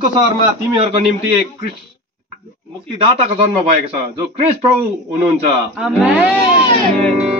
को सहरमा तिमीहरूको निम्ति एक मुक्तिदाताको जन्म भएको छ जो क्रिस्ट प्रभु हुनुहुन्छ। आमेन।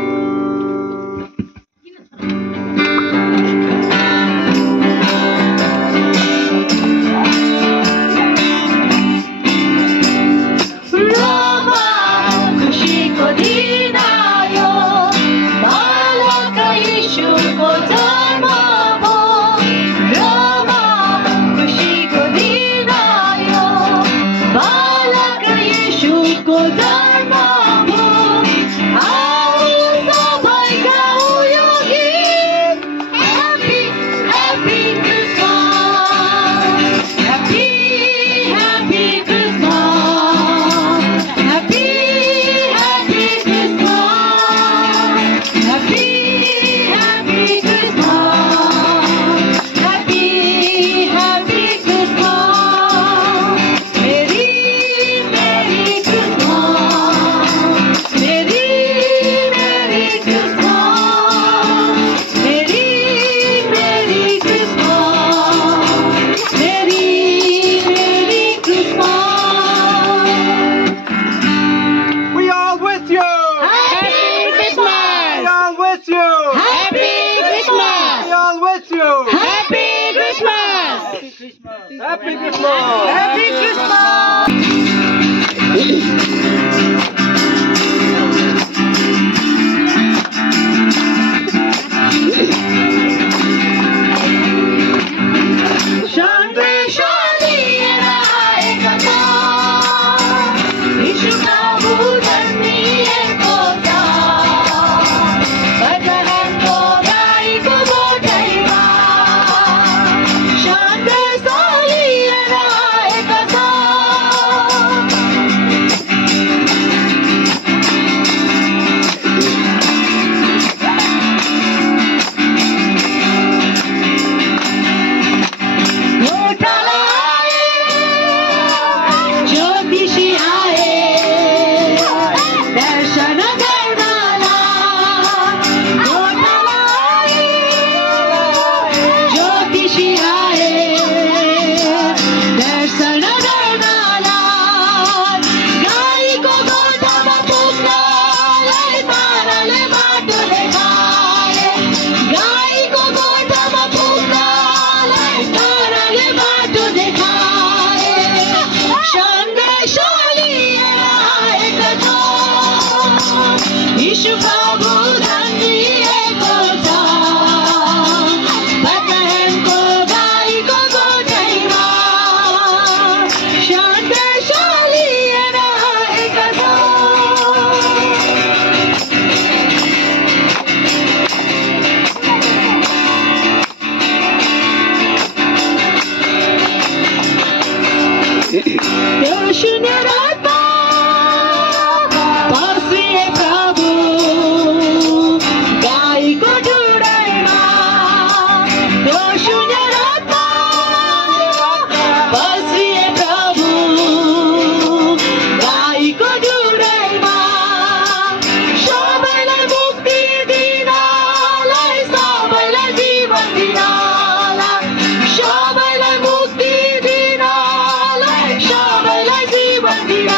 Happy Christmas! Happy Happy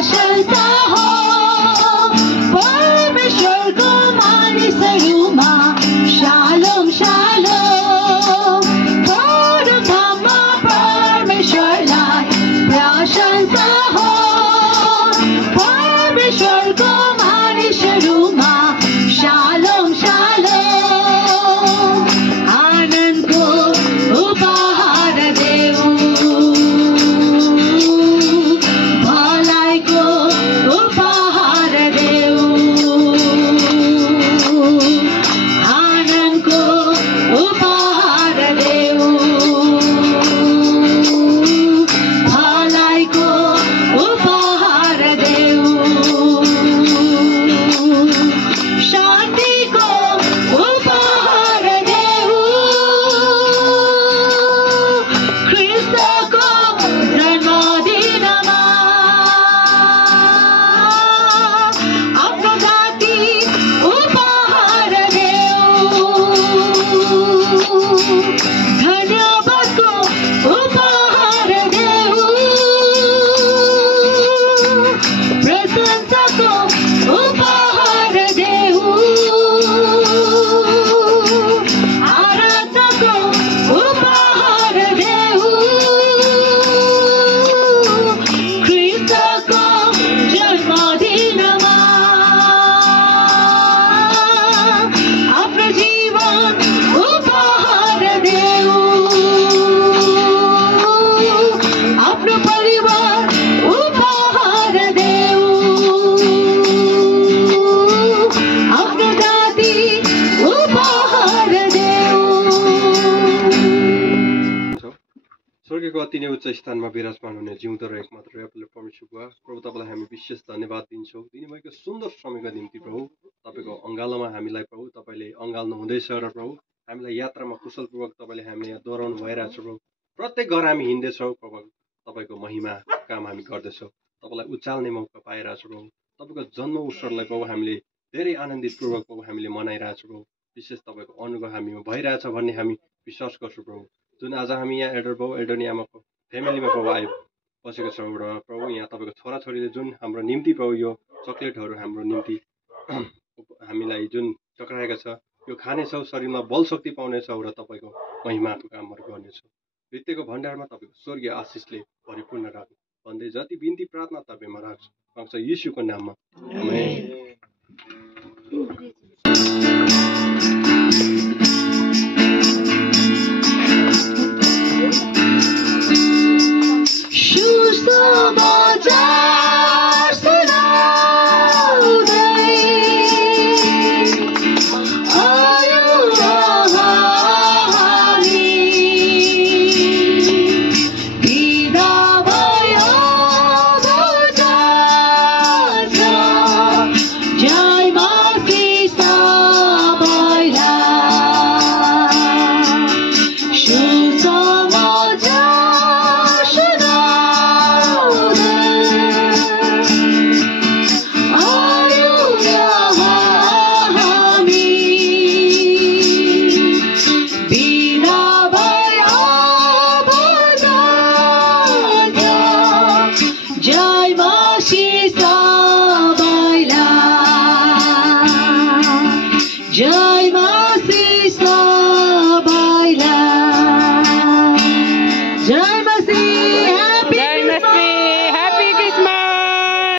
प्रशंसा हो परमेश्वरको मानिसहरूमा शालोम शालोम परमधाममा परमेश्वरलाई प्रशंसा हो परमेश्वरको मानिसहरूमा शालोम शालोम आनन्दको उपहार देऊ भलाइको उपहार देऊ आनन्दको उपहार देऊ भलाइको उपहार देऊ शान्तिको उपहार देऊ ख्रिस्टको जन्मदिनमा आफ्नो जाति उपहार देऊ धन्यवादको उपहार देऊ प्रशंसाको उपहार देऊ आराधनाको उपहार देऊ ख्रिस्टको जन्मदिनमा आफ्नो जीवन उपहार देऊ आफ्नो परिवार उपहार देऊ आफ्नो जाति उपहार देऊ स्वर्गको अति नै उच्च स्थानमा विराजमान हुने जिउँदो र एकमात्र परमेश्वर बुवा प्रभु तपाईँलाई हामी विशेष धन्यवाद दिन्छौँ दिनुभएको सुन्दर समयको निम्ति प्रभु तपाईँको अङ्गालोमा हामीलाई प्रभु तपाईँले अँगाल्नु हुँदैछ र प्रभु हामीलाई यात्रामा कुशलपूर्वक तपाईँले हामीले यहाँ दोहोऱ्याउनु भइरहेछ प्रभु प्रत्येक घर हामी हिँड्दैछौँ प्रभु तपाईँको महिमा काम हामी गर्दैछौँ तपाईँलाई उचाल्ने मौका पाइरहेछ प्रभु तपाईँको जन्म उत्सवलाई प्रभु हामीले धेरै आनन्दितपूर्वक प्रभु हामीले मनाइरहेछौँ प्रभु विशेष तपाईँको अनुग्रह हामीमा भइरहेछ भन्ने हामी विश्वास गर्छौँ प्रभु जुन आज हामी यहाँ एल्डरनी आमाको फ्यामिलीमा प्रभु आयो बसेको छौँ र प्रभु यहाँ तपाईँको छोराछोरीले जुन हाम्रो निम्ति प्रभु यो चक्लेटहरू हाम्रो निम्ति हामीलाई जुन टक्राएको छ यो खानेछौँ शरीरमा बल शक्ति पाउनेछौँ र तपाईँको महिमाको कामहरू गर्नेछौँ हृदयको भण्डारमा तपाईँको स्वर्गीय आशिषले परिपूर्ण राख्नु भन्दै जति बिन्ती प्रार्थना तपाईँमा राख्छु यीशुको नाममा आमेन।